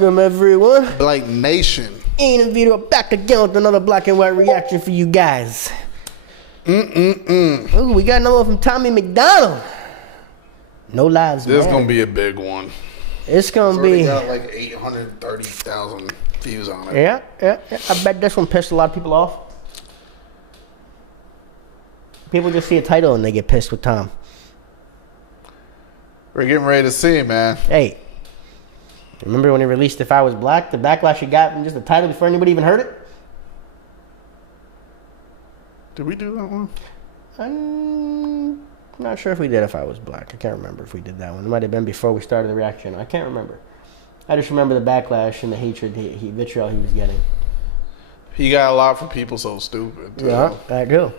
Welcome everyone. Blite Nation. Ian and Vito back again with another black and white reaction for you guys. Ooh, we got another one from Tom MacDonald. No lives This is matter. gonna be a big one. It's gonna be. Got like 830,000 views on it. Yeah. I bet this one pissed a lot of people off. People just see a title and they get pissed with Tom. We're getting ready to see, man. Hey, remember when he released If I Was Black? The backlash he got from just the title before anybody even heard it? Did we do that one? I'm not sure if we did If I Was Black. I can't remember if we did that one. It might have been before we started the reaction. I can't remember. I just remember the backlash and the hatred, vitriol he was getting. He got a lot from people so stupid, too. Yeah, I do.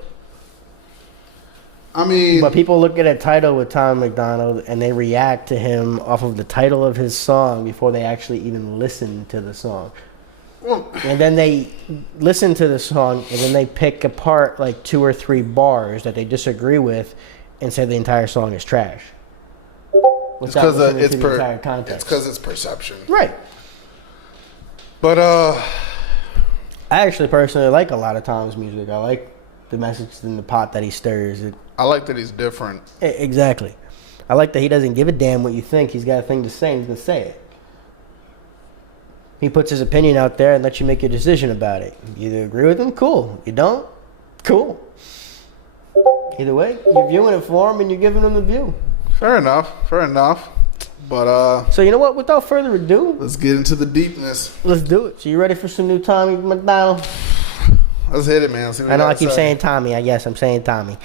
I mean... But people look at a title with Tom MacDonald and they react to him off of the title of his song before they actually even listen to the song. And then they listen to the song and then they pick apart like 2 or 3 bars that they disagree with and say the entire song is trash. It's because it's because it's perception. Right. But I actually personally like a lot of Tom's music. I like the message in the pot that he stirs. I like that he's different. Exactly. I like that he doesn't give a damn what you think. He's got a thing to say and he's going to say it. He puts his opinion out there and lets you make your decision about it. You either agree with him, cool. You don't, cool. Either way, you're viewing it for him and you're giving him the view. Fair enough. But so you know what? Without further ado, let's get into the deepness. Let's do it. So you ready for some new Tommy MacDonald? Let's hit it, man. I know I keep saying Tommy. I guess I'm saying Tommy.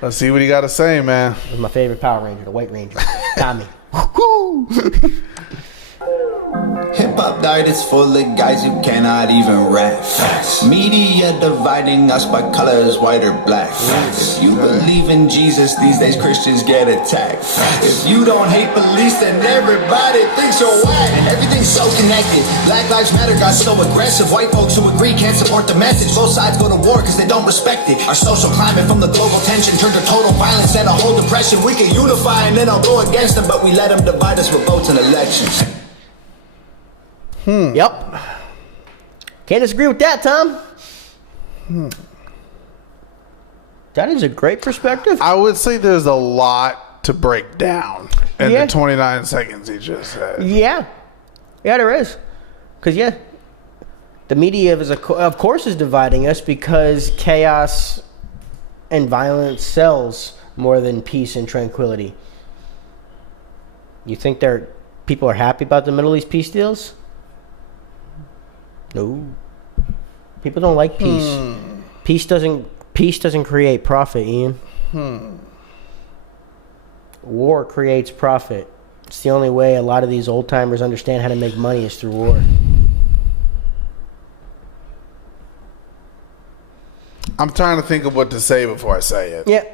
Let's see what he got to say, man. This is my favorite Power Ranger, the White Ranger, Tommy. Hip-hop diet is full of guys who cannot even rap. Facts. Media dividing us by colors, white or black. Facts. If you believe in Jesus, these days Christians get attacked. Facts. If you don't hate police, then everybody thinks you're whack. And everything's so connected. Black Lives Matter got so aggressive. White folks who agree can't support the message. Both sides go to war because they don't respect it. Our social climate from the global tension turned to total violence and a whole depression. We can unify and then I'll go against them, but we let them divide us with votes and elections. Yep. Can't disagree with that, Tom. That is a great perspective. I would say there's a lot to break down in the 29 seconds he just said. Yeah, there is. Because, the media is, of course, is dividing us because chaos and violence sells more than peace and tranquility. You think people are happy about the Middle East peace deals? No. People don't like peace. Peace doesn't create profit, Ian. War creates profit. It's the only way a lot of these old timers understand how to make money is through war. I'm trying to think of what to say before I say it. Yeah.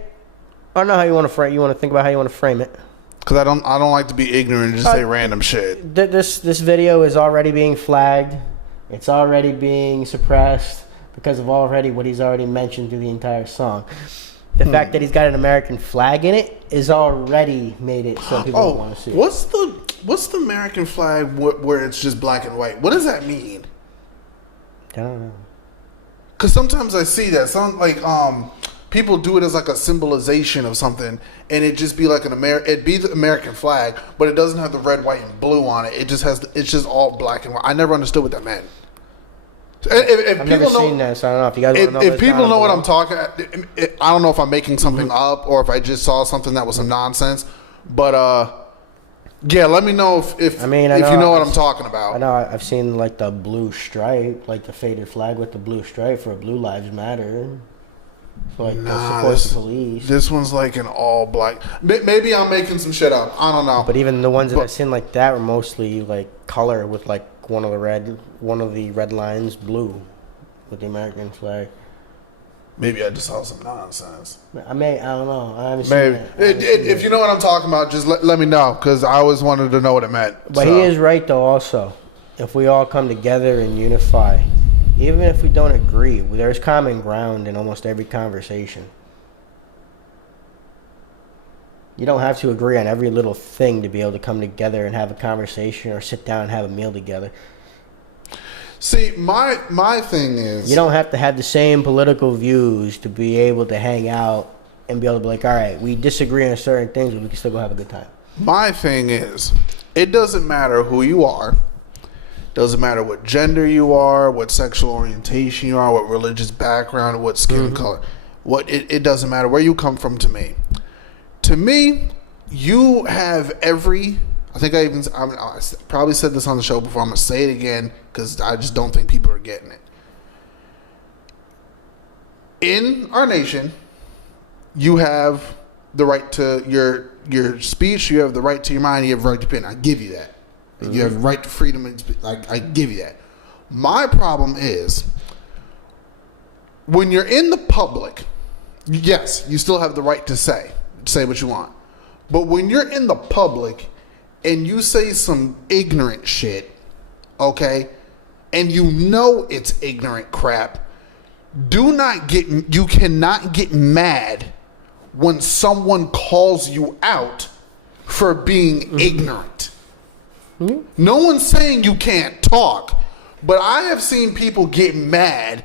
I don't know how you want to frame. You want to think about how you want to frame it. Because I don't like to be ignorant and just say random shit. This video is already being flagged. It's already being suppressed because of already what he's already mentioned through the entire song. The fact that he's got an American flag in it is already made it so people don't want to see it. What's the American flag where it's just black and white? What does that mean? I don't know. Because sometimes I see that people do it as like a symbolization of something, and it just be like it'd be the American flag, but it doesn't have the red, white, and blue on it. It's just all black and white. I never understood what that meant. If I've never seen that, so I don't know if you guys want to know. If people know what I'm talking, I don't know if I'm making something up or if I just saw something that was some nonsense. But let me know if you know what I'm talking about. I know I've seen like the blue stripe, like the faded flag with the blue stripe for Blue Lives Matter. Like support the police. This one's like an all black. Maybe I'm making some shit up. I don't know. But even the ones that I've seen like that were mostly like color with like one of the red lines blue with the American flag. Maybe I just saw some nonsense. I don't know. I haven't Maybe. seen it. If you know what I'm talking about, just let me know, because I always wanted to know what it meant. But he is right though. Also, if we all come together and unify. Even if we don't agree, there's common ground in almost every conversation. You don't have to agree on every little thing to be able to come together and have a conversation or sit down and have a meal together. See, my thing is... You don't have to have the same political views to be able to hang out and be able to be like, all right, we disagree on certain things, but we can still go have a good time. My thing is, it doesn't matter who you are. Doesn't matter what gender you are, what sexual orientation you are, what religious background, what skin color. It doesn't matter where you come from to me. To me, you have every... I probably said this on the show before. I'm going to say it again because I just don't think people are getting it. In our nation, you have the right to your speech. You have the right to your mind. You have the right to opinion. I give you that. You have the right to freedom of speech. I give you that. My problem is when you're in the public, yes, you still have the right to say what you want. But when you're in the public and you say some ignorant shit, okay, and you know it's ignorant crap, you cannot get mad when someone calls you out for being ignorant. No one's saying you can't talk, but I have seen people get mad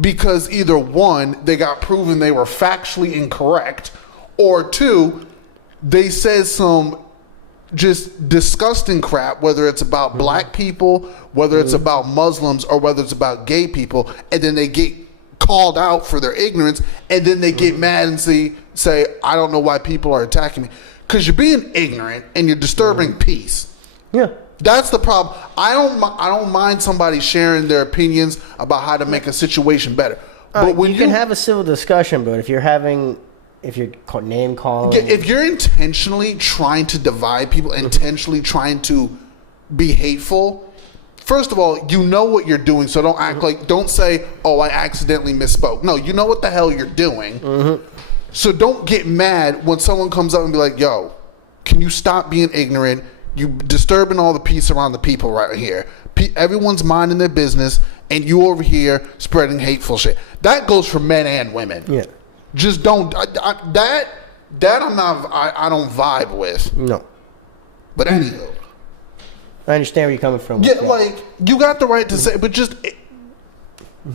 because either one, they got proven they were factually incorrect, or two, they said some just disgusting crap, whether it's about black people, whether it's about Muslims, or whether it's about gay people, and then they get called out for their ignorance, and then they get mad and say, I don't know why people are attacking me. Because you're being ignorant and you're disturbing peace. Yeah. That's the problem. I don't mind somebody sharing their opinions about how to make a situation better. But when you can have a civil discussion, but if you're name calling, if you're intentionally trying to divide people, intentionally trying to be hateful, first of all, you know what you're doing, so don't say, oh, I accidentally misspoke. No, you know what the hell you're doing. So don't get mad when someone comes up and be like, yo, can you stop being ignorant? You disturbing all the peace around the people right here. Everyone's minding their business, and you over here spreading hateful shit. That goes for men and women. Yeah. Just don't. I don't vibe with. No. But anyway. I understand where you're coming from. Yeah, like, you got the right to say, but just...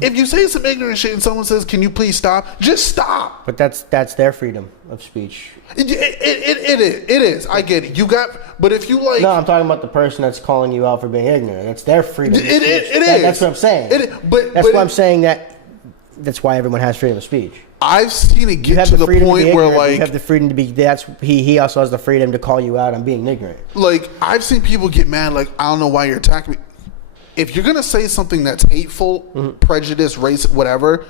If you say some ignorant shit and someone says, can you please stop? Just stop. But that's their freedom of speech. It is. I get it. But if you like... No, I'm talking about the person that's calling you out for being ignorant. That's their freedom of speech. It is. That's what I'm saying. That's why I'm saying that's why everyone has freedom of speech. I've seen it get to the point where, like... You have the freedom to be... He also has the freedom to call you out on being ignorant. Like, I've seen people get mad, like, I don't know why you're attacking me. If you're going to say something that's hateful, prejudice, race, whatever,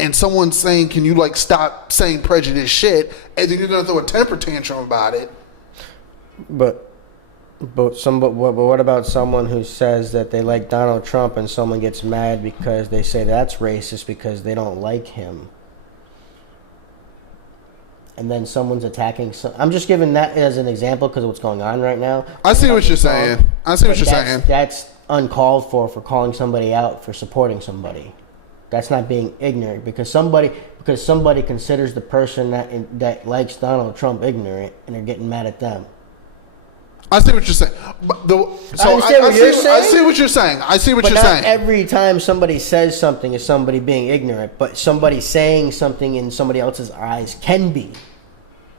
and someone's saying, can you, like, stop saying prejudice shit, and then you're going to throw a temper tantrum about it. But what about someone who says that they like Donald Trump and someone gets mad because they say that's racist because they don't like him? And then someone's attacking... I'm just giving that as an example because of what's going on right now. I see what you're saying. That's uncalled for calling somebody out for supporting somebody. That's not being ignorant because somebody considers the person that likes Donald Trump ignorant and they're getting mad at them. I see what you're saying. I see what you're saying. But not every time somebody says something is somebody being ignorant, but somebody saying something in somebody else's eyes can be.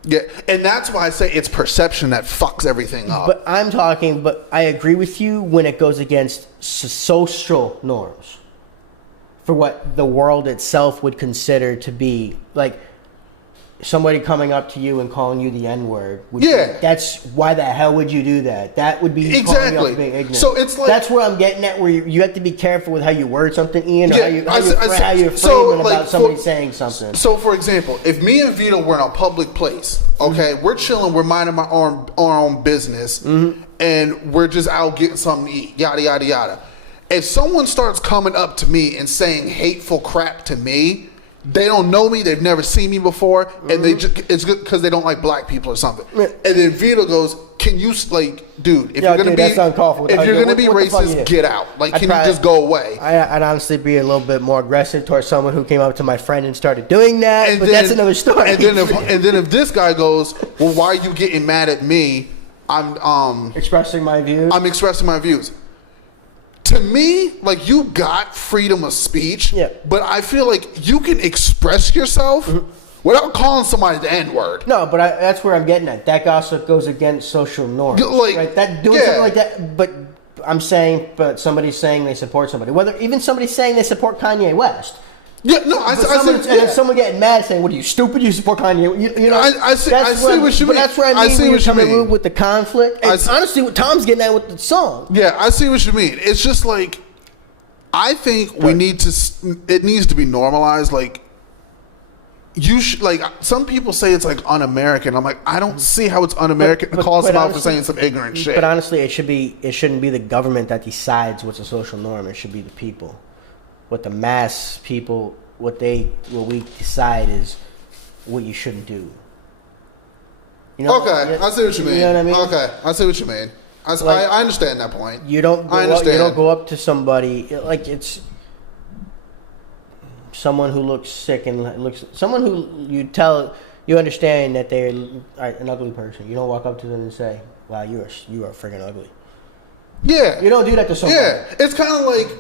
Yeah, and that's why I say it's perception that fucks everything up. But I agree with you when it goes against social norms for what the world itself would consider to be, like, somebody coming up to you and calling you the N-word. That's why the hell would you do that? That would be calling you out for being ignorant. So it's like, that's where I'm getting at, where you have to be careful with how you word something, Ian, or how you're framing about somebody saying something. So, for example, if me and Vito were in a public place, okay, we're chilling, we're minding our own business, and we're just out getting something to eat, yada, yada, yada. If someone starts coming up to me and saying hateful crap to me, they don't know me, they've never seen me before, and it's because they don't like black people or something. And then Vito goes, can you like, dude? If you're gonna be, that's uncalled for. if you're gonna be racist, get out. Like, can you just go away? I'd honestly be a little bit more aggressive towards someone who came up to my friend and started doing that. But that's another story. And then if this guy goes, well, why are you getting mad at me? I'm expressing my views. I'm expressing my views. To me, like, you got freedom of speech, but I feel like you can express yourself without calling somebody the N-word. No, but that's where I'm getting at. That also goes against social norms. Like, right? That doing something like that. But I'm saying, but somebody's saying they support somebody. Whether even somebody's saying they support Kanye West. Yeah, no, I see. And if someone getting mad saying, "What are you, stupid? You support Kanye?" You know, I see what you mean. That's where I see what you mean with the conflict. And honestly, what Tom's getting at with the song. Yeah, I see what you mean. It's just like, I think it needs to be normalized. Like, you should, like, some people say it's like un-American. I'm like, I don't see how it's un-American to call someone out for saying some ignorant shit. But honestly, it shouldn't be the government that decides what's a social norm. It should be the people. What the mass people, what we decide is what you shouldn't do. You know, okay, I see what you mean. You know what I mean? Okay, I see what you mean. I understand that point. You don't go up to somebody like it's someone who looks sick and someone who you understand that they're an ugly person. You don't walk up to them and say, "Wow, you are freaking ugly." Yeah, you don't do that to someone. Yeah, it's kind of like.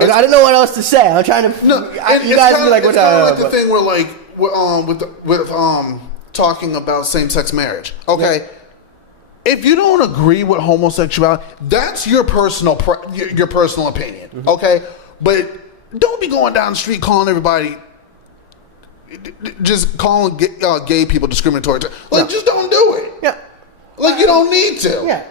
I don't know what else to say. I'm trying to. No, you guys be like, "What's up?" Like the thing where, like, with talking about same-sex marriage. Okay, if you don't agree with homosexuality, that's your personal opinion. Okay, but don't be going down the street calling everybody, just calling gay people discriminatory. Like, just don't do it. Yeah, like, you don't need to. Yeah.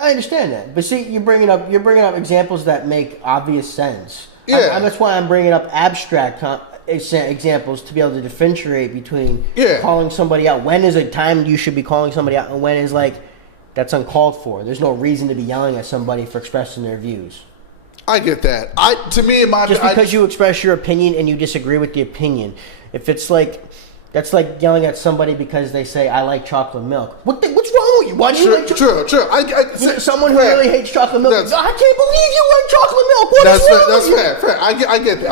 I understand that, but see, you're bringing up examples that make obvious sense. Yeah, that's why I'm bringing up abstract examples to be able to differentiate between calling somebody out. When is a time you should be calling somebody out, and when is like that's uncalled for? There's no reason to be yelling at somebody for expressing their views. I get that. Just because you express your opinion and you disagree with the opinion, if it's like. That's like yelling at somebody because they say, "I like chocolate milk." What's wrong with you? Why do you like chocolate milk? True. Someone who really hates chocolate milk. I can't believe you like chocolate milk. What is wrong with you? That's fair. I get that.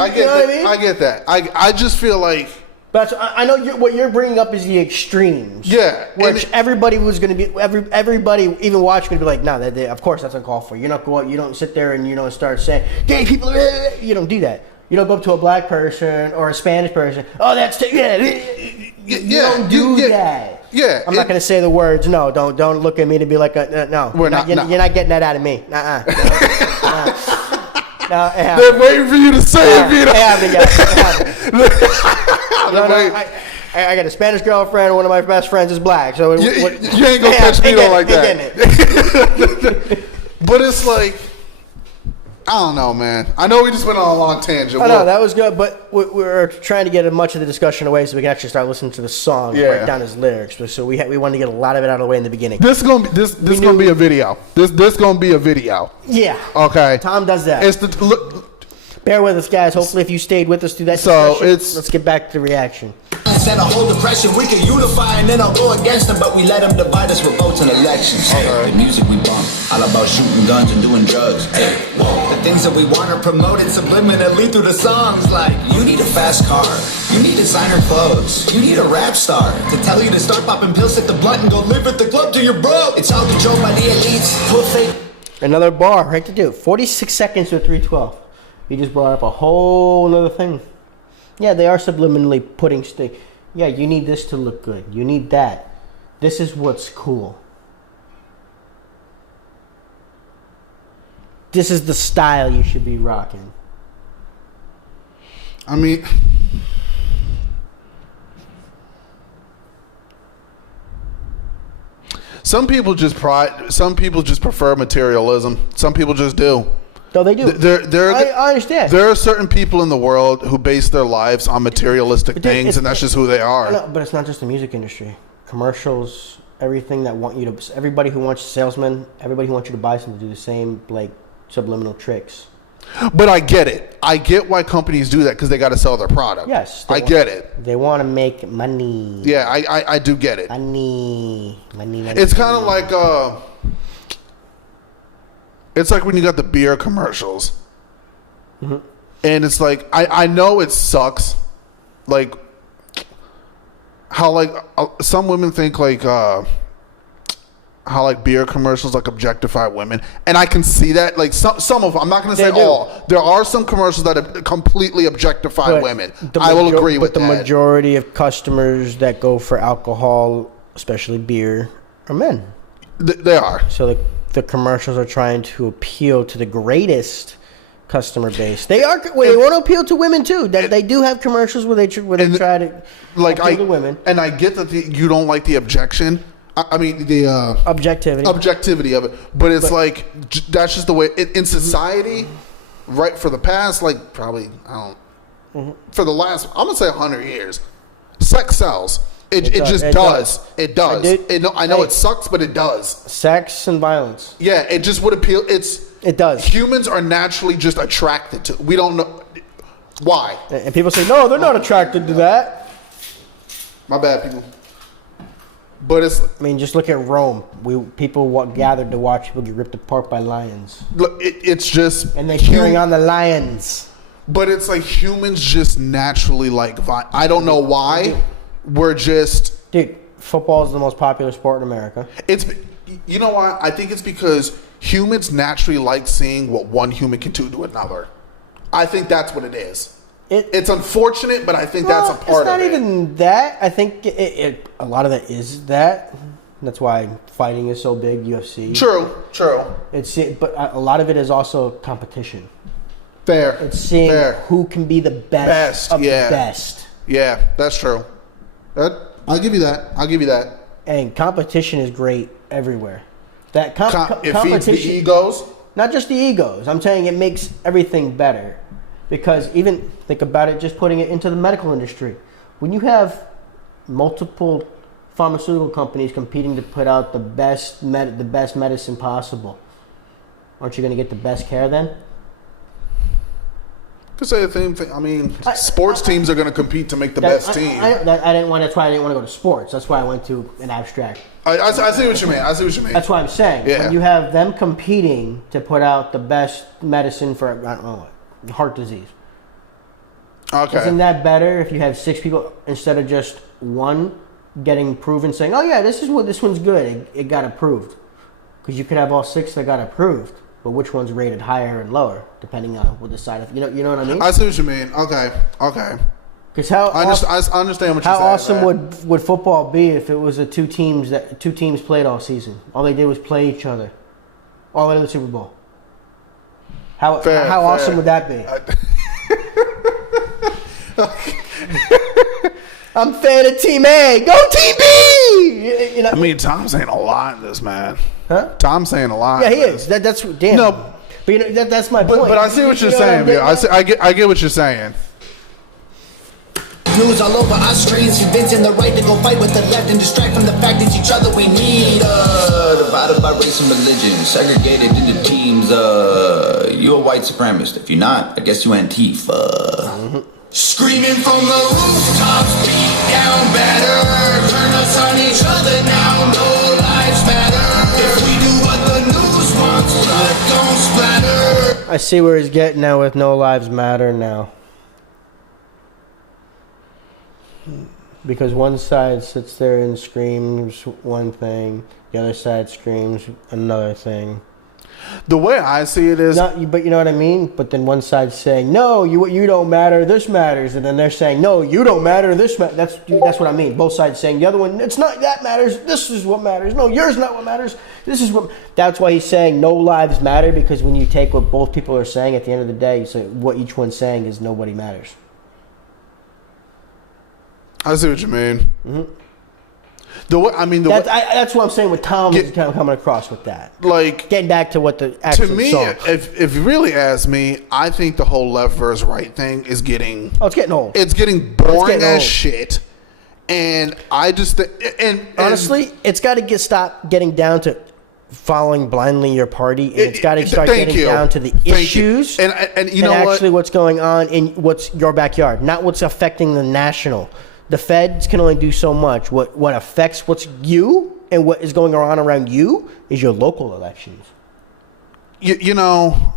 I get that. I just feel like. But I know what you're bringing up is the extremes. Yeah. Which everybody was going to be, everybody even watching going to be like, no, of course that's uncalled for. You don't sit there and you don't start saying, gay people, you don't do that. You don't go up to a black person or a Spanish person. Oh, that's you don't do that. Yeah, I'm not going to say the words. No, don't look at me to be like, no. You're not getting that out of me. They're waiting for you to say it, Vito. I got a Spanish girlfriend. One of my best friends is black. So you ain't gonna catch Vito like that. But it's like. I don't know, man. I know we just went on a long tangent. I know that was good, but we're trying to get as much of the discussion away so we can actually start listening to the song, break down his lyrics. So we wanted to get a lot of it out of the way in the beginning. This is gonna be a video. This gonna be a video. Yeah. Okay. Tom does that. Bear with us, guys. Hopefully, if you stayed with us through that discussion, let's get back to the reaction. Instead of whole depression, we can unify and then I'll go against them, but we let them divide us with votes and elections. Hey, the music we bump, all about shooting guns and doing drugs. Hey, the things that we want are promoted subliminally through the songs. Like, you need a fast car, you need designer clothes, you need a rap star to tell you to start popping pills, hit the blunt, and go live at the club till you're broke. It's all controlled by the elites. Full fake. Another bar, right to do. 46 seconds to 3:12. You just brought up a whole other thing. Yeah, they are subliminally putting yeah, you need this to look good. You need that. This is what's cool. This is the style you should be rocking. I mean, some people just prefer materialism. Some people just do. No, they do. I understand. There are certain people in the world who base their lives on materialistic things, and that's just who they are. But it's not just the music industry. Commercials, everything that want you to, everybody who wants salesmen, everybody who wants you to buy something do the same, like, subliminal tricks. But I get it. I get why companies do that because they got to sell their product. Yes. I get it. They want to make money. Yeah, I do get it. Money. It's kind of like it's like when you got the beer commercials, and it's like I know it sucks, like how like some women think like how like beer commercials like objectify women, and I can see that. Like some of them, I'm not going to say all. There are some commercials that completely objectify women. I will agree with that. But the majority of customers that go for alcohol, especially beer, are men. They are. So the commercials are trying to appeal to the greatest customer base. They are. Well, they want to appeal to women too. They do have commercials where they try to like appeal to women. And I get that you don't like the objection. I mean the objectivity of it, but it's like that's just the way in society, right? For the past, like probably for the last, I'm gonna say 100 years, sex sells. It just does. It does. I know it sucks, but it does. Sex and violence. Yeah, it just would appeal. It does. Humans are naturally just attracted to. We don't know why. And people say no, they're not attracted to that. My bad, people. But it's. I mean, just look at Rome. People gathered to watch people get ripped apart by lions. Look, it's just. And they're cheering on the lions. But it's like humans just naturally like. I don't know why. We're just. Dude, football is the most popular sport in America. You know why? I think it's because humans naturally like seeing what one human can do to another. I think that's what it is. It's unfortunate, but I think that's a part of it. It's not even that. I think a lot of that is that. That's why fighting is so big, UFC. True. But a lot of it is also competition. Fair. It's seeing who can be the best of the best. Yeah, that's true. I'll give you that. And competition is great everywhere. That it feeds the egos. Not just the egos. I'm saying it makes everything better. Because even think about it, just putting it into the medical industry. When you have multiple pharmaceutical companies competing to put out the best medicine possible, aren't you going to get the best care then? Could say the same thing. I mean, sports teams are going to compete to make the best team. That's why I didn't want to go to sports. That's why I went to an abstract. I see what you mean. That's what I'm saying. Yeah. When you have them competing to put out the best medicine for, I don't know what, heart disease. Okay. Isn't that better if you have 6 people instead of just one getting proven, saying, "Oh yeah, this one's good. It got approved." Because you could have all 6 that got approved, but which one's rated higher and lower depending on what the side of you know what I mean? I see what you mean. Okay. Because I understand what you're saying. How awesome would football be if it was two teams played all season? All they did was play each other, all in the Super Bowl. How awesome would that be? I'm a fan of Team A. Go Team B! You know? I mean, Tom's saying a lot in this, man. Huh? Tom's saying a lot. Yeah, he is. That's damn. No, but that's my point. But I see what you're saying, man. I get what you're saying. News all over our screens, convincing the right to go fight with the left and distract from the fact that each other we need. Divided by race and religion, segregated into teams. You a white supremacist. If you're not, I guess you Antifa. Screaming from the rooftops, beat down better. Turn us on each other now, no lives matter. If we do what the news wants, blood don't splatter. I see where he's getting at with no lives matter now. Because one side sits there and screams one thing, the other side screams another thing. The way I see it is, but you know what I mean. But then one side's saying, "No, you don't matter. This matters," and then they're saying, "No, you don't matter. This matters." That's what I mean. Both sides saying the other one, "It's not that matters. This is what matters. No, yours not what matters. This is what." That's why he's saying no lives matter, because when you take what both people are saying, at the end of the day, so what each one's saying is nobody matters. I see what you mean. Mm-hmm. That's what I'm saying with Tom is kind of coming across with that. Like, getting back to what the actual to me, song. if you really ask me, I think the whole left versus right thing is getting. Oh, it's getting old. It's getting boring as shit. And I just and honestly, it's got to stop getting down to following blindly your party, and it's got to start getting down to the issues and you know actually what's going on in what's your backyard, not what's affecting the national. The feds can only do so much. What affects what's you and what is going on around you is your local elections. You know,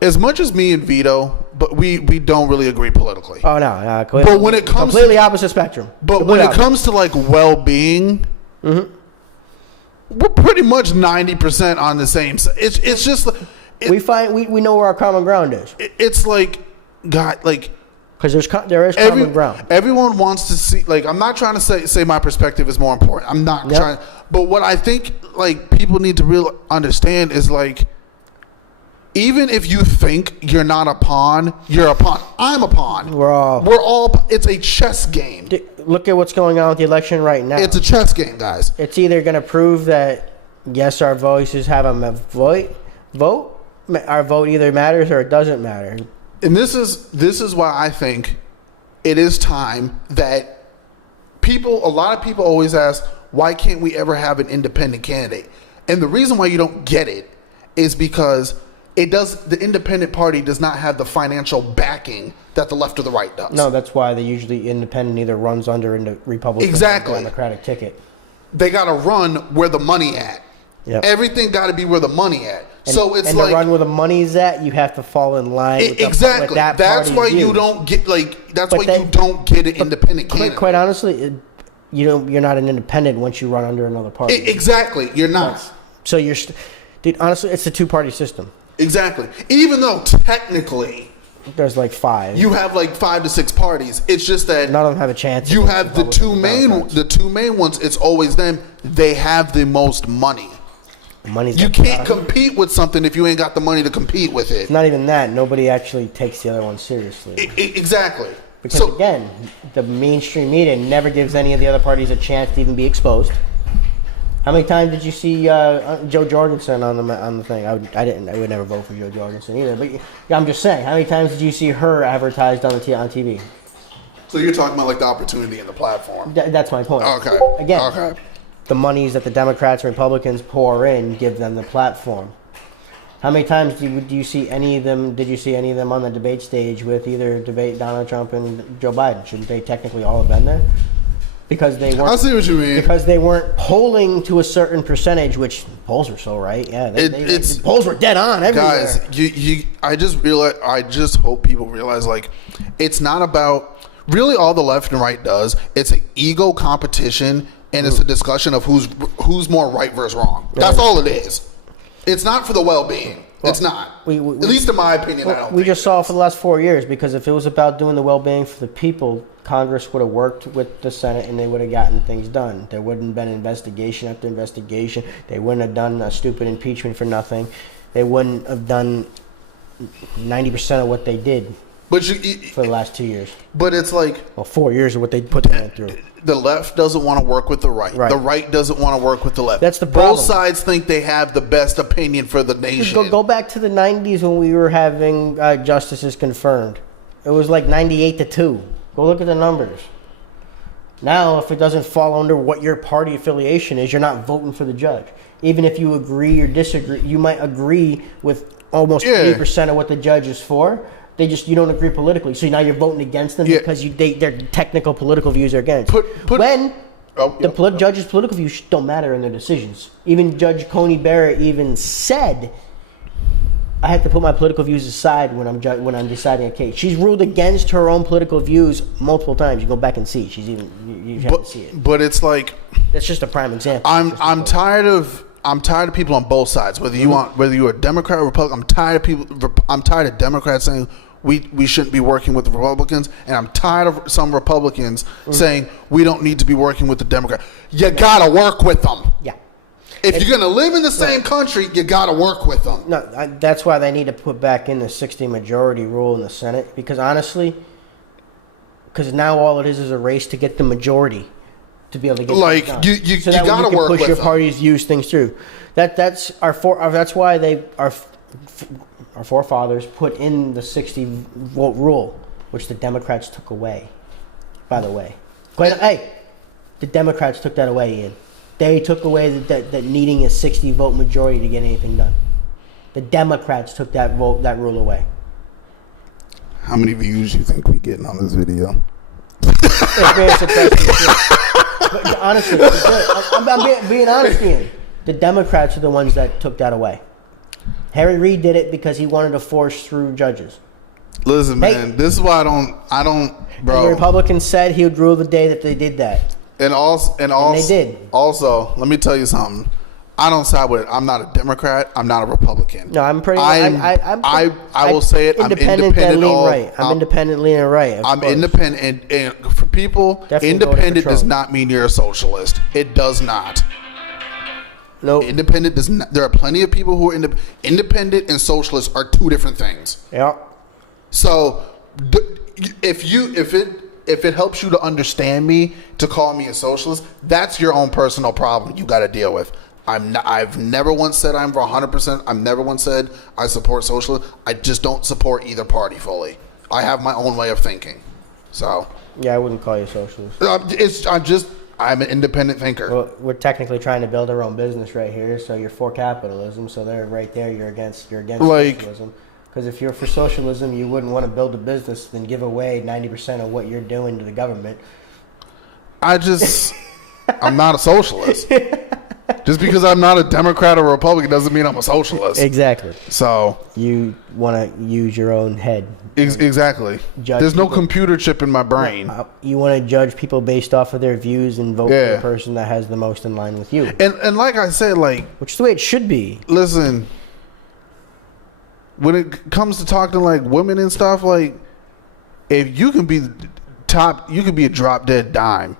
as much as me and Vito, but we don't really agree politically. Oh no, but when it comes completely opposite spectrum. But when it comes to like well-being, we're pretty much 90% on the same side. It's just we know where our common ground is. It's like God, like because there is common ground. Everyone wants to see. Like, I'm not trying to say my perspective is more important. I'm not trying. But what I think like people need to understand is like, even if you think you're not a pawn, you're a pawn. I'm a pawn. We're all. It's a chess game. Look at what's going on with the election right now. It's a chess game, guys. It's either going to prove that yes, our voices have a vote. Our vote either matters or it doesn't matter. And this is why I think it is time that a lot of people always ask, why can't we ever have an independent candidate? And the reason why you don't get it is because the independent party does not have the financial backing that the left or the right does. No, that's why they usually independent either runs under the Republican or Democratic ticket. They got to run where the money at. Yep. Everything got to be where the money at. And to run where the money's at, you have to fall in line with exactly. That that's why you don't get you don't get an independent candidate. Quite honestly, you're not an independent once you run under another party. Exactly, you're not. So dude. Honestly, it's a two-party system. Exactly. Even though technically there's like 5. You have like 5 to 6 parties. It's just that none of them have a chance. You have the two main ones. It's always them. They have the most money. You can't compete with something if you ain't got the money to compete with it. It's not even that. Nobody actually takes the other one seriously. Exactly. Because again, the mainstream media never gives any of the other parties a chance to even be exposed. How many times did you see Joe Jorgensen on the thing? I would never vote for Joe Jorgensen either. But I'm just saying, how many times did you see her advertised on TV? So you're talking about like the opportunity and the platform. That's my point. Okay. Again, the monies that the Democrats and Republicans pour in give them the platform. How many times did you see any of them? Did you see any of them on the debate stage with either Donald Trump and Joe Biden? Shouldn't they technically all have been there? Because they weren't. I see what you mean. Because they weren't polling to a certain percentage, which polls were so right. Yeah, the polls were dead on everywhere. Guys, I just hope people realize like it's not about really all the left and right does. It's an ego competition, and it's a discussion of who's more right versus wrong. That's all it is. It's not for the well-being. It's not. At least in my opinion, I don't. We just saw it for the last 4 years, because if it was about doing the well-being for the people, Congress would have worked with the Senate and they would have gotten things done. There wouldn't have been investigation after investigation. They wouldn't have done a stupid impeachment for nothing. They wouldn't have done 90% of what they did for the last 2 years. But it's like 4 years of what they put them through. The left doesn't want to work with the right. The right doesn't want to work with the left. That's the problem. Both sides think they have the best opinion for the nation. Go back to the 90s when we were having justices confirmed. It was like 98-2. Go look at the numbers. Now, if it doesn't fall under what your party affiliation is, you're not voting for the judge. Even if you agree or disagree, you might agree with almost 80% of what the judge is for. You don't agree politically, so now you're voting against them because their technical political views are against. Judges' political views don't matter in their decisions. Even Judge Coney Barrett even said, "I have to put my political views aside when I'm deciding a case." She's ruled against her own political views multiple times. You go back and see. You have to see it. But it's like that's just a prime example. I'm tired of people on both sides. Whether you're a Democrat or Republican, I'm tired of Democrats saying we shouldn't be working with the Republicans, and I'm tired of some Republicans saying we don't need to be working with the Democrats. You gotta work with them. Yeah. If you're gonna live in the same country, you gotta work with them. No, that's why they need to put back in the 60 majority rule in the Senate. Because honestly, now all it is a race to get the majority to be able to get like done. you gotta work with them. Push your parties use things through. That's why our forefathers put in the 60 vote rule, which the Democrats took away. By the way, the Democrats took that away, Ian. They took away that needing a 60 vote majority to get anything done. The Democrats took that rule away. How many views you think we getting on this video? It's very suppressive. But honestly, I'm being honest here. The Democrats are the ones that took that away. Harry Reid did it because he wanted to force through judges. Listen, man, this is why I don't, bro. And the Republicans said he would rule the day that they did that. And they did. Also, let me tell you something. I don't side with it. I'm not a Democrat. I'm not a Republican. No, I'm pretty. I will say it. I'm independent. Right. I'm independent leaning right. I'm independent, and for people, Definitely independent does not mean you're a socialist. It does not. No. Nope. Independent does not. There are plenty of people who are independent and socialist are two different things. Yeah. So, if it helps you to understand me, to call me a socialist, that's your own personal problem you got to deal with. I've never once said I'm 100%. I've never once said I support socialism. I just don't support either party fully. I have my own way of thinking. So yeah, I wouldn't call you a socialist. I'm an independent thinker. Well, we're technically trying to build our own business right here. So you're for capitalism. So they're right there. You're against socialism. Because if you're for socialism, you wouldn't want to build a business and give away 90% of what you're doing to the government. I'm not a socialist. Just because I'm not a Democrat or Republican doesn't mean I'm a socialist. Exactly. So you want to use your own head. Exactly. There's no computer chip in my brain. You want to judge people based off of their views and vote for the person that has the most in line with you. And like I said, which is the way it should be. Listen, when it comes to talking to women and stuff, if you can be top, you can be a drop dead dime.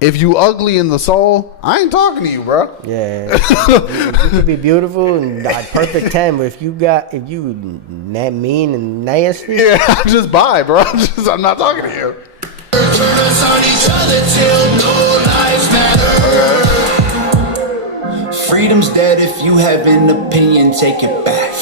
If you ugly in the soul, I ain't talking to you, bro. Yeah, you could be beautiful and perfect 10, but if you mean and nasty, yeah, just bye, bro. I'm not talking to you. Turn us on each other till no lives matter. Freedom's dead. If you have an opinion, take it back.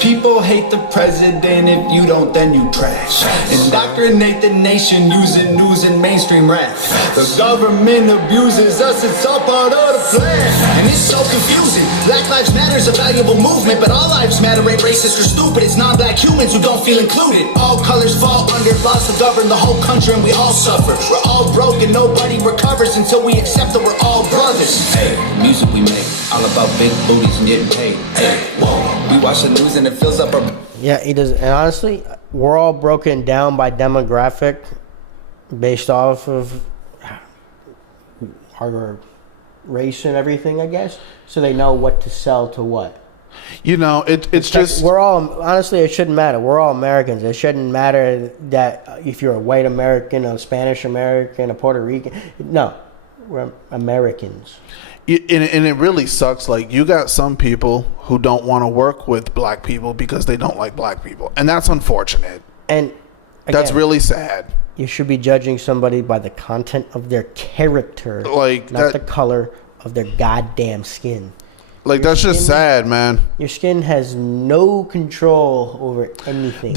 People hate the president. If you don't, then you trash. Indoctrinate the nation using news and mainstream rap. The government abuses us. It's all part of the plan. And it's so confusing. Black Lives Matter is a valuable movement, but all lives matter ain't racist or stupid. It's non-black humans who don't feel included. All colors fall under laws to govern the whole country, and we all suffer. We're all broke and nobody recovers until we accept that we're all brothers. Hey, music we make, all about big booties and getting paid. Hey, whoa, we watch the news and it fills up our... Yeah, he does. And honestly, we're all broken down by demographic based off of our race and everything, I guess. So they know what to sell to what. It's just... We're all... Honestly, it shouldn't matter. We're all Americans. It shouldn't matter that if you're a white American, a Spanish American, a Puerto Rican. No. We're Americans. And it really sucks. You got some people who don't want to work with black people because they don't like black people. And that's unfortunate. And again, that's really sad. You should be judging somebody by the content of their character, not the color of their goddamn skin. That's just sad, man. Your skin has no control over anything.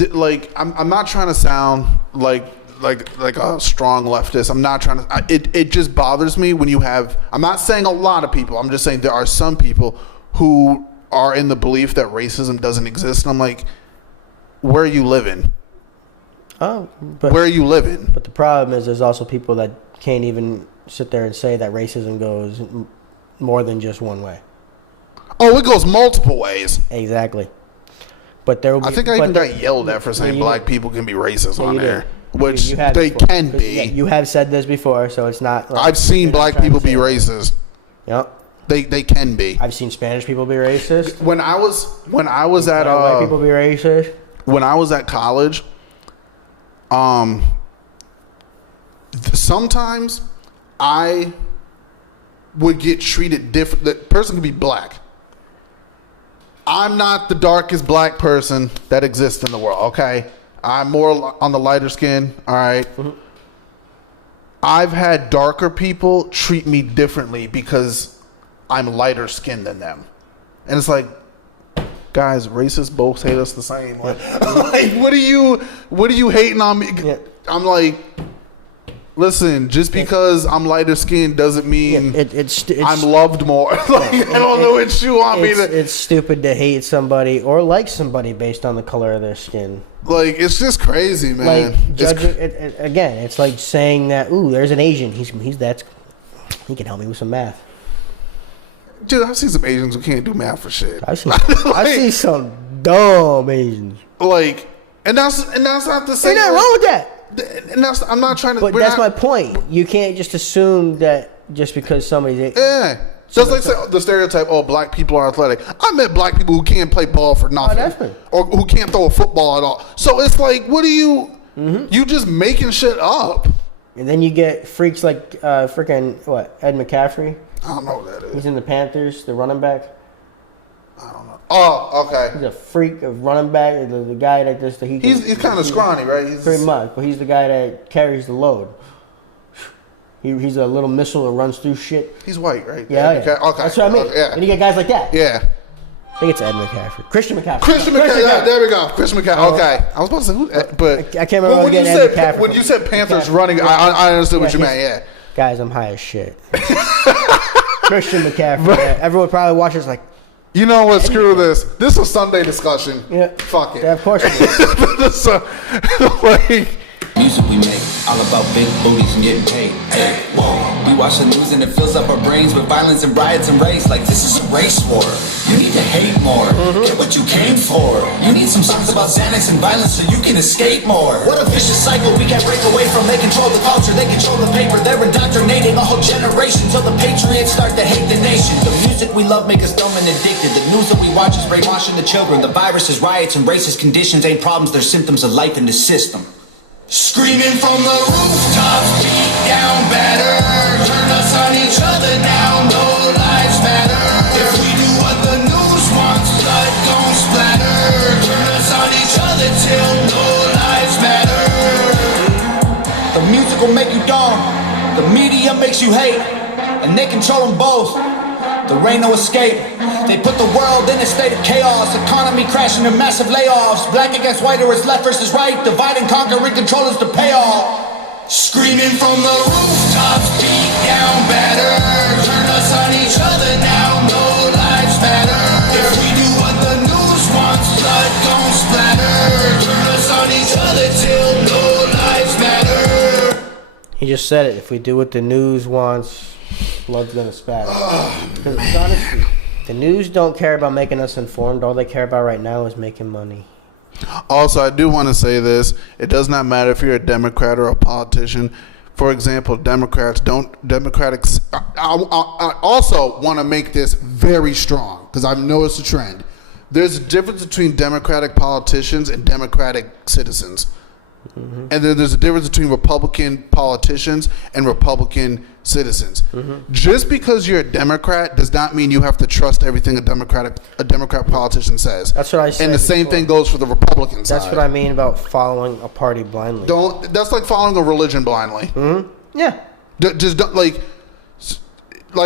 I'm not trying to sound like a strong leftist. I'm not trying to. It just bothers me when you have. I'm not saying a lot of people. I'm just saying there are some people who are in the belief that racism doesn't exist. And I'm like, where are you living? Where are you living? But the problem is, there's also people that can't even sit there and say that racism goes more than just one way. Oh, it goes multiple ways. Exactly. But there will be. I think I even got yelled at for saying black people can be racist on there. Which they can be. You have said this before, so it's not. I've seen black people be racist. Yep. They can be. I've seen Spanish people be racist. When I was at white people be racist. When I was at college, sometimes I would get treated different. The person could be black. I'm not the darkest black person that exists in the world. Okay. I'm more on the lighter skin, all right? Mm-hmm. I've had darker people treat me differently because I'm lighter skinned than them. And it's like, guys, racists both hate us the same. What are you hating on me? Yeah. I'm like, Listen, just because I'm lighter skinned doesn't mean it's I'm loved more. Like, I don't know what you want me to. It's stupid to hate somebody or like somebody based on the color of their skin. Like, it's just crazy, man. Like judging again, it's like saying that there's an Asian. He can help me with some math. Dude, I've seen some Asians who can't do math for shit. I see some dumb Asians. Like, and that's not to say ain't nothing wrong with that. And I'm not trying to. But that's my point. You can't just assume that just because somebody's just like the stereotype. Oh, black people are athletic. I met black people who can't play ball for nothing, definitely. or who can't throw a football at all. So it's like, what are you? You just making shit up. And then you get freaks like freaking Ed McCaffrey. I don't know what that is. He's in the Panthers, the running back. I don't know. Oh, okay. He's a freak of running back. The guy that just he's kind of scrawny, right? He's pretty much, but he's the guy that carries the load. He's a little missile that runs through shit. He's white, right? Yeah. Okay. That's what I mean. Yeah. And you get guys like that. Yeah. I think it's Ed McCaffrey. Christian McCaffrey. Yeah, there we go. Christian McCaffrey. Okay. I was about to say who, but I can't remember when Ed McCaffrey. When you said Panthers running, I understood what you meant. Yeah. Guys, I'm high as shit. Christian McCaffrey. Everyone probably watches like. You know what? Screw this. This is a Sunday discussion. Yeah. Fuck it. Yeah, of course it is. So, like, Music we make, all about big booties and getting paid. Hey, whoa. We watch the news and it fills up our brains with violence and riots and race. Like this is a race war. You need to hate more. Get what you came for. You need some songs about Xanax and violence so you can escape more. What a vicious cycle we can't break away from. They control the culture, they control the paper. They're indoctrinating a whole generation till the patriots start to hate the nation. The music we love make us dumb and addicted. The news that we watch is brainwashing the children. The viruses, riots, and racist conditions ain't problems, they're symptoms of life in the system. Screaming from the rooftops, beat down better. Turn us on each other now, no lives matter. If we do what the news wants, blood gon' splatter. Turn us on each other till no lives matter. The music will make you dumb, the media makes you hate, and they control them both. There ain't no escape. They put the world in a state of chaos. Economy crashing and massive layoffs. Black against white or it's left versus right. Divide and conquer and control is the payoff. Screaming from the rooftops, beat down better. Turn us on each other now, no lives matter. If we do what the news wants, blood gon' splatter. Turn us on each other till no lives matter. He just said it. If we do what the news wants, blood's gonna spatter. Because honestly, the news don't care about making us informed. All they care about right now is making money. Also, I do want to say this. It does not matter if you're a Democrat or a politician. For example, Democrats. I also want to make this very strong because I've noticed a trend. There's a difference between Democratic politicians and Democratic citizens. Mm-hmm. And then there's a difference between Republican politicians and Republican citizens. Mm-hmm. Just because you're a Democrat does not mean you have to trust everything a Democrat politician says. That's what I said. And the same thing goes for the Republican side. That's what I mean about following a party blindly. That's like following a religion blindly. Mm-hmm. Yeah. Just don't, like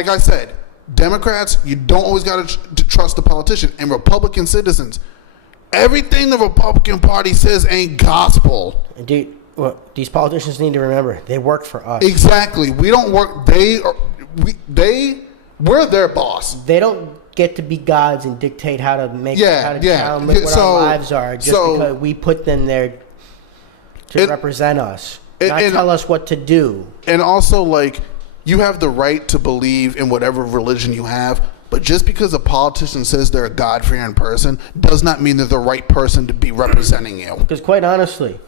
I said, Democrats, you don't always got to trust the politician. And Republican citizens, everything the Republican Party says ain't gospel. Dude, these politicians need to remember, they work for us. Exactly. We don't work. We're their boss. They don't get to be gods and dictate how to make what our lives are just because we put them there to represent us, not tell us what to do. And also, like, you have the right to believe in whatever religion you have. But just because a politician says they're a God-fearing person does not mean they're the right person to be representing you. Because quite honestly,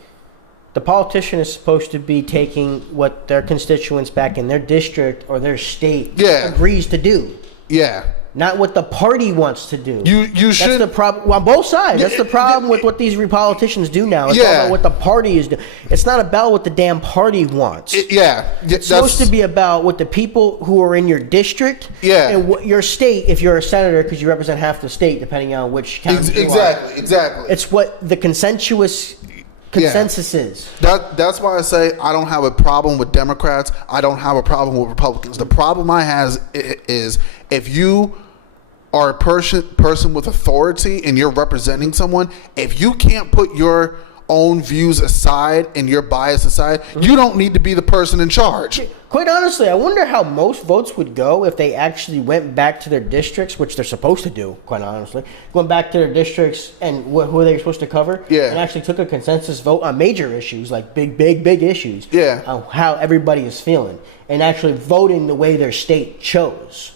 the politician is supposed to be taking what their constituents back in their district or their state agrees to do. Yeah. Not what the party wants to do. You should. That's the problem on both sides. That's the problem with what these politicians do now. It's all about what the party is doing. It's not about what the damn party wants. It's supposed to be about what the people who are in your district and what your state, if you're a senator, because you represent half the state, depending on which county you are. Exactly. It's what the consensus is. That's why I say I don't have a problem with Democrats. I don't have a problem with Republicans. The problem I have is if you are a person with authority and you're representing someone, if you can't put your own views aside and your bias aside, you don't need to be the person in charge. Quite honestly, I wonder how most votes would go if they actually went back to their districts, which they're supposed to do, quite honestly. Went back to their districts and who they were supposed to cover, Yeah. and actually took a consensus vote on major issues, like big issues, Yeah. on how everybody is feeling, and actually voting the way their state chose.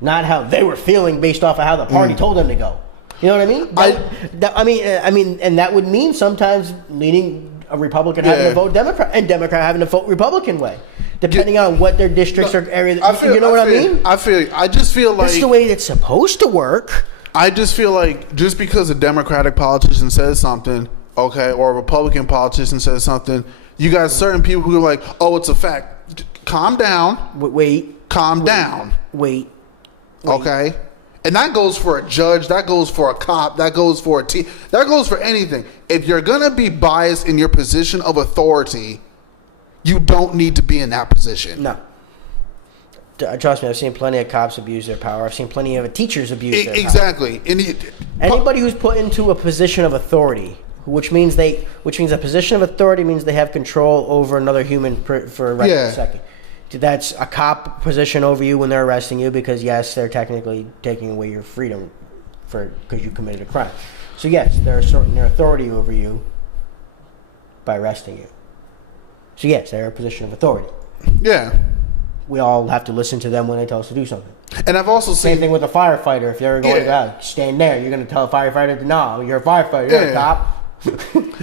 Not how they were feeling based off of how the party told them to go. You know what I mean? I mean, and that would mean sometimes leaning a Republican having to vote Democrat and Democrat having to vote Republican way, depending on what their districts or area. You know what I mean? I just feel like That's the way it's supposed to work. I just feel like just because a Democratic politician says something, okay, or a Republican politician says something, you got certain people who are like, "Oh, it's a fact." Calm down. Calm down. Wait. Okay. And that goes for a judge, that goes for a cop, that goes for a team, that goes for anything. If you're going to be biased in your position of authority, you don't need to be in that position. No. Trust me, I've seen plenty of cops abuse their power. I've seen plenty of teachers abuse their power. Exactly. Anybody who's put into a position of authority, which means a position of authority means they have control over another human for a second. That's a cop position over you when they're arresting you because, yes, they're technically taking away your freedom because you committed a crime. So, yes, they're asserting their authority over you by arresting you. So, yes, they're a position of authority. Yeah. We all have to listen to them when they tell us to do something. And I've also seen... Same thing with a firefighter. If you're going to stand there, you're going to tell a firefighter, no, you're a firefighter, you're a cop.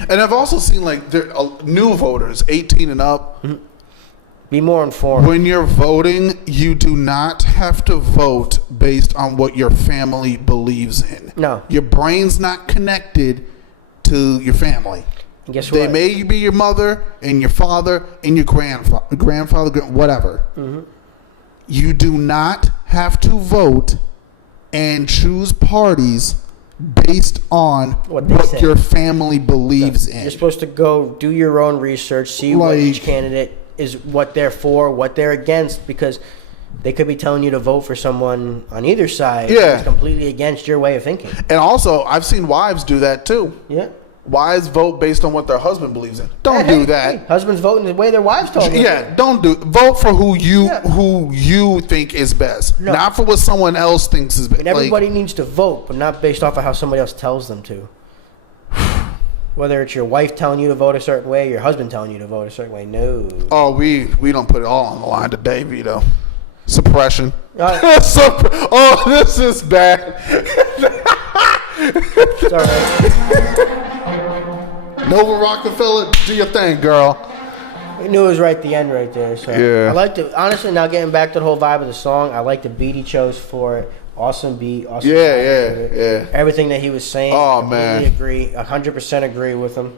And I've also seen, like, new voters, 18 and up... Mm-hmm. Be more informed. When you're voting, you do not have to vote based on what your family believes in. No. Your brain's not connected to your family. And guess what? They may be your mother and your father and your grandfather, whatever. Mm-hmm. You do not have to vote and choose parties based on what your family believes in. You're supposed to go do your own research, see what each candidate is, what they're for, what they're against, because they could be telling you to vote for someone on either side that's completely against your way of thinking. And also, I've seen wives do that too. Yeah. Wives vote based on what their husband believes in. Don't do that. Hey, husbands voting the way their wives told them. Yeah, vote for who you think is best, not for what someone else thinks is best. And everybody needs to vote, but not based off of how somebody else tells them to. Whether it's your wife telling you to vote a certain way, your husband telling you to vote a certain way, no. Oh, we don't put it all on the line today, Vito. Suppression. Oh, this is bad. It's all right. Nova Rockefeller, do your thing, girl. We knew it was right at the end right there. So yeah. I like to, honestly, now getting back to the whole vibe of the song, I like the beat he chose for it. Awesome beat. Awesome. Yeah. Everything that he was saying. Oh, man. Agree. 100% agree with him.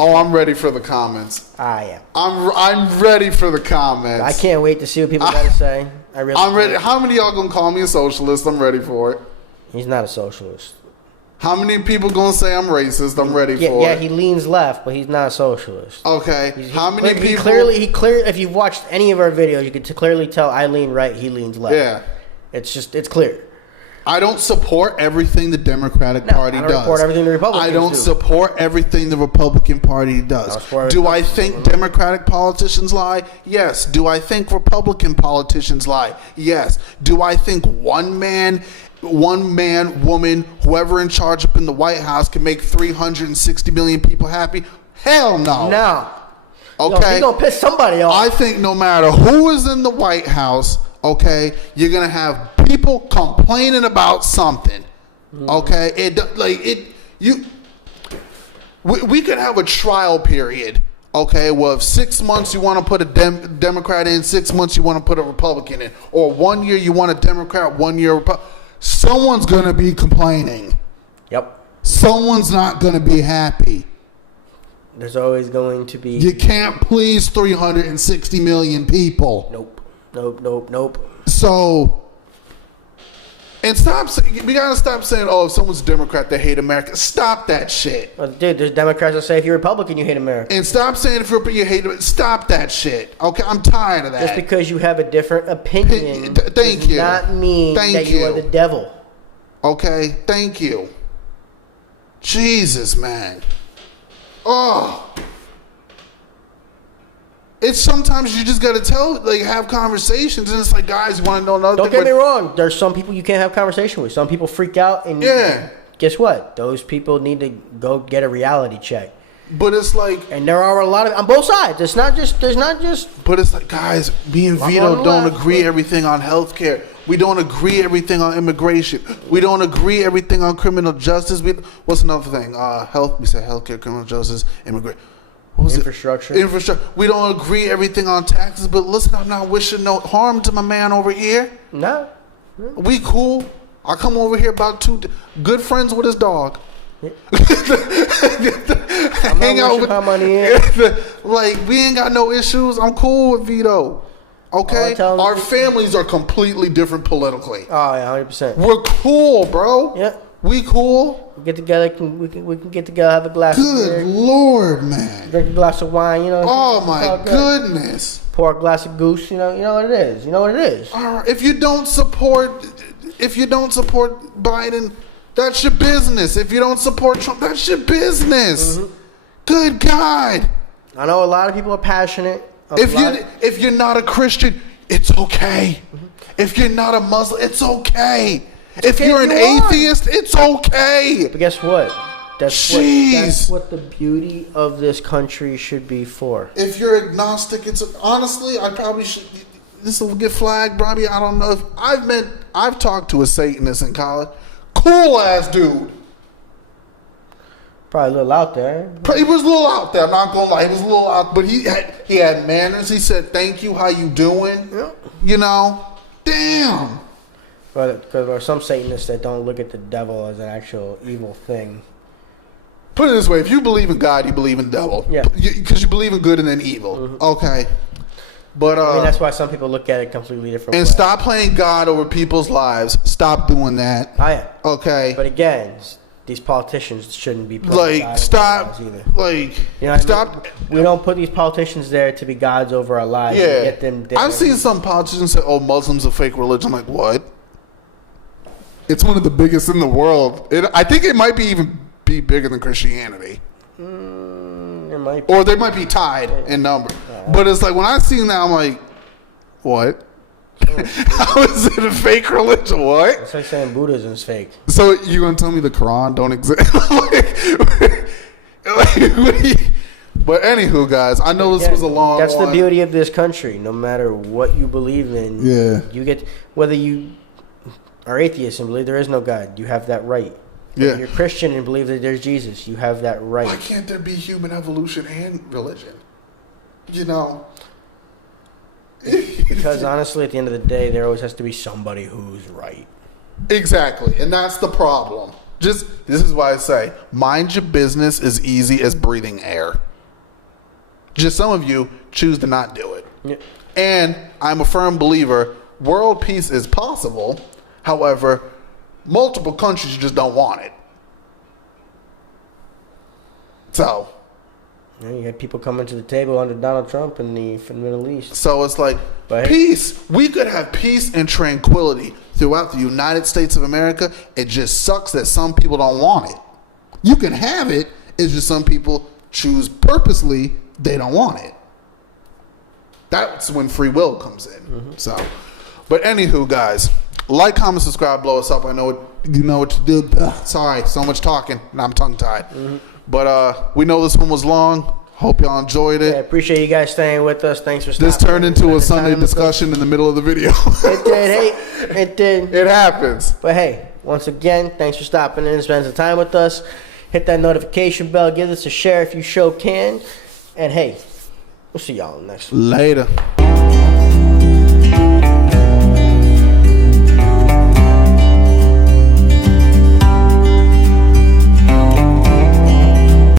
Oh, I'm ready for the comments. I am. I'm ready for the comments. I can't wait to see what people got to say. I'm ready. How many of y'all gonna call me a socialist? I'm ready for it. He's not a socialist. How many people gonna say I'm racist? I'm ready for it. Yeah, he leans left, but he's not a socialist. Okay. How many people? Clearly, if you've watched any of our videos, you can clearly tell I lean right, he leans left. Yeah. It's clear. I don't support everything the Democratic Party does. I don't support everything the Republicans do. I don't support everything the Republican Party does. Do I think Democratic politicians lie? Yes. Do I think Republican politicians lie? Yes. Do I think one man, woman, whoever in charge up in the White House can make 360 million people happy? Hell no. No. Okay. He's going to piss somebody off. I think no matter who is in the White House, okay, you're going to have people complaining about something. Okay? We could have a trial period. Okay, well, if 6 months you want to put a Democrat in, 6 months you want to put a Republican in, or 1 year you want a Democrat, 1 year Republican, someone's going to be complaining. Yep. Someone's not going to be happy. There's always going to be. You can't please 360 million people. Nope. So, and we gotta stop saying, oh, if someone's a Democrat, they hate America. Stop that shit. Well, dude, there's Democrats that say if you're Republican, you hate America. And stop saying if you hate America. Stop that shit. Okay, I'm tired of that. Just because you have a different opinion does not mean that you are the devil. Okay, thank you. Jesus, man. Oh. It's sometimes you just gotta have conversations, and it's like, guys, you want to know another Don't thing? get me wrong. There's some people you can't have conversation with. Some people freak out, and guess what? Those people need to go get a reality check. But it's like, and there are a lot of on both sides. It's not just. There's not just. But it's like, guys, me and Vito don't agree everything on healthcare. We don't agree everything on immigration. We don't agree everything on criminal justice. What's another thing? Health. We said healthcare, criminal justice, immigration. Infrastructure. Infrastructure. We don't agree everything on taxes, but listen, I'm not wishing no harm to my man over here. No. We cool. I come over here about good friends with his dog. I'm Hang out with my money in. Like, we ain't got no issues. I'm cool with Vito. Okay? Our families are completely different politically. Oh yeah, 100%. We're cool, bro. Yeah. We cool. Get together. We can get together. Have a glass. Good of beer, Lord, man. drink a glass of wine. You know. Oh my goodness. Pour a glass of goose. You know what it is. You know what it is. All right. If you don't support Biden, that's your business. If you don't support Trump, that's your business. Mm-hmm. Good God. I know a lot of people are passionate. If you're not a Christian, it's okay. Mm-hmm. If you're not a Muslim, it's okay. If you're an atheist, it's okay. But guess what? That's what the beauty of this country should be for. If you're agnostic, honestly, I probably should. This will get flagged, Bobby. I don't know if I've talked to a Satanist in college. Cool ass dude. Probably a little out there. He was a little out there. I'm not gonna lie. He was a little out, but he had manners. He said, "Thank you. How you doing?" Yeah. You know. Damn. But because there are some Satanists that don't look at the devil as an actual evil thing. Put it this way: if you believe in God, you believe in the devil. Yeah. Because you believe in good and then evil. Mm-hmm. Okay. But I mean, that's why some people look at it completely different. And stop playing God over people's lives. Stop doing that. I am. Okay. But again, these politicians shouldn't be playing God stop. Either. Stop. I mean? We don't put these politicians there to be gods over our lives. Yeah. Get them. I've seen some politicians say, "Oh, Muslims are fake religion." I'm like, what? It's one of the biggest in the world. I think it might even be bigger than Christianity. It might be. Or they might be tied in number. But it's like, when I seen that, I'm like, what? How is it a fake religion? What? It's like saying Buddhism's fake. So you're going to tell me the Quran don't exist? But anywho, guys, I know this was a long That's one. the beauty of this country. No matter what you believe in, you get, whether you are atheist and believe there is no God, you have that right. Yeah. If you're Christian and believe that there's Jesus, you have that right. Why can't there be human evolution and religion? You know? Because honestly, at the end of the day, there always has to be somebody who's right. Exactly. And that's the problem. This is why I say, mind your business as easy as breathing air. Just some of you choose to not do it. Yeah. And I'm a firm believer, world peace is possible. However, multiple countries just don't want it. So. You had people coming to the table under Donald Trump in the Middle East. So it's like, peace. We could have peace and tranquility throughout the United States of America. It just sucks that some people don't want it. You can have it. It's just some people choose purposely they don't want it. That's when free will comes in. Mm-hmm. So, but anywho, guys, like, comment, subscribe, blow us up. I know you know what to do. Sorry, so much talking, and I'm tongue tied. Mm-hmm. But we know this one was long. Hope y'all enjoyed it. Yeah, appreciate you guys staying with us. Thanks for stopping. This turned into a Sunday discussion in the middle of the video. It did. Hey, it did. It happens. But hey, once again, thanks for stopping in and spending some time with us. Hit that notification bell. Give us a share if you can. And hey, we'll see y'all next week. Later.